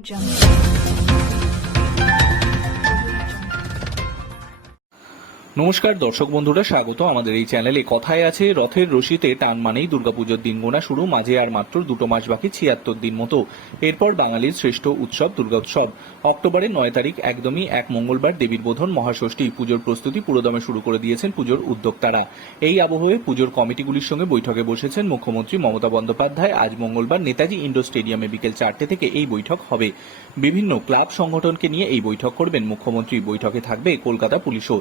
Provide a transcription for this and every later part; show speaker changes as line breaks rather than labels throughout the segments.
jump. নমস্কার, দর্শক বন্ধুরা, স্বাগত। আমাদের এই চ্যানেলে কথায় আছে, রথের রশিতে টান মানেই দুর্গাপুজোর দিন গোনা শুরু, মাঝে আর মাত্র দুটো মাস বাকি ছিয়াত্তর দিন মতো। এরপর বাঙালির শ্রেষ্ঠ উৎসব দুর্গা উৎসব অক্টোবরের নয় তারিখ একদমই এক মঙ্গলবার দেবীর বোধন মহাষষ্ঠী। পুজোর প্রস্তুতি পুরোদমে শুরু করে দিয়েছেন পুজোর উদ্যোক্তারা। এই আবহে পুজোর কমিটিগুলির সঙ্গে বৈঠকে বসেছেন মুখ্যমন্ত্রী মমতা বন্দ্যোপাধ্যায়। আজ মঙ্গলবার নেতাজি ইন্ডোর স্টেডিয়ামে বিকেল চারটে থেকে এই বৈঠক হবে। বিভিন্ন ক্লাব সংগঠনকে নিয়ে এই বৈঠক করবেন মুখ্যমন্ত্রী। বৈঠকে থাকবে কলকাতা পুলিশও।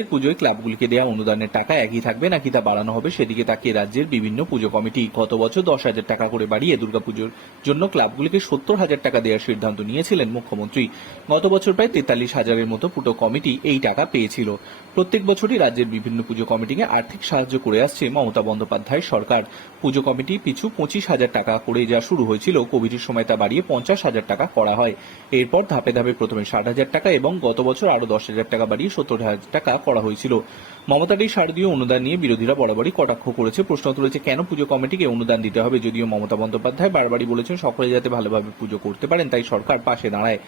এবারের পুজোয় ক্লাবগুলিকে দেওয়া অনুদানের টাকা একই থাকবে, নাকি তা বাড়ানো হবে সেদিকে তাকিয়ে রাজ্যের বিভিন্ন পুজো কমিটি। গত বছর দশ হাজার টাকা করে বাড়িয়ে দুর্গাপুজোর জন্য ক্লাবগুলিকে সত্তর হাজার টাকা দেওয়ার সিদ্ধান্ত নিয়েছিলেন মুখ্যমন্ত্রী। গত বছর প্রায় তেতাল্লিশ হাজারের মতো পুটো কমিটি এই টাকা পেয়েছিল। প্রত্যেক বছরই রাজ্যের বিভিন্ন পুজো কমিটিকে আর্থিক সাহায্য করে আসছে মমতা বন্দ্যোপাধ্যায় সরকার। পুজো কমিটি পিছু পঁচিশ হাজার টাকা করে যা শুরু হয়েছিল, কোভিডের সময় তা বাড়িয়ে পঞ্চাশ হাজার টাকা করা হয়। এরপর ধাপে ধাপে প্রথমে ষাট হাজার টাকা এবং গত বছর আরও দশ হাজার টাকা বাড়িয়ে সত্তর হাজার টাকা করা হয়েছিল। মমতার এই শারদীয় অনুদান নিয়ে বিরোধীরা বরাবরই কটাক্ষ করেছে। প্রশ্ন তুলেছে কেন পুজো কমিটিকে অনুদান দিতে হবে? যদিও মমতা বন্দ্যোপাধ্যায় বারবারই বলেছেন, সকলে যাতে ভালোভাবে পুজো করতে পারেন, তাই সরকার পাশে দাঁড়ায়।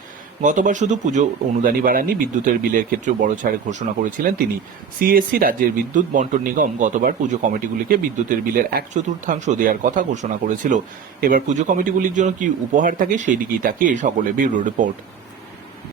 গতবার শুধু পুজো অনুদানই বাড়াননি, বিদ্যুতের বিলের ক্ষেত্রেও বড় ছাড়ের ঘোষণা করেছিলেন তিনি। সিএসসি রাজ্যের বিদ্যুৎ বন্টন নিগম গতবার পুজো কমিটিগুলিকে বিদ্যুতের বিলের এক চতুর্থাংশ দেওয়ার কথা ঘোষণা করেছিল। এবার পুজো কমিটিগুলির জন্য কি উপহার থাকে, সেই দিকেই তাকিয়ে সকলে ব্যুরো রিপোর্ট।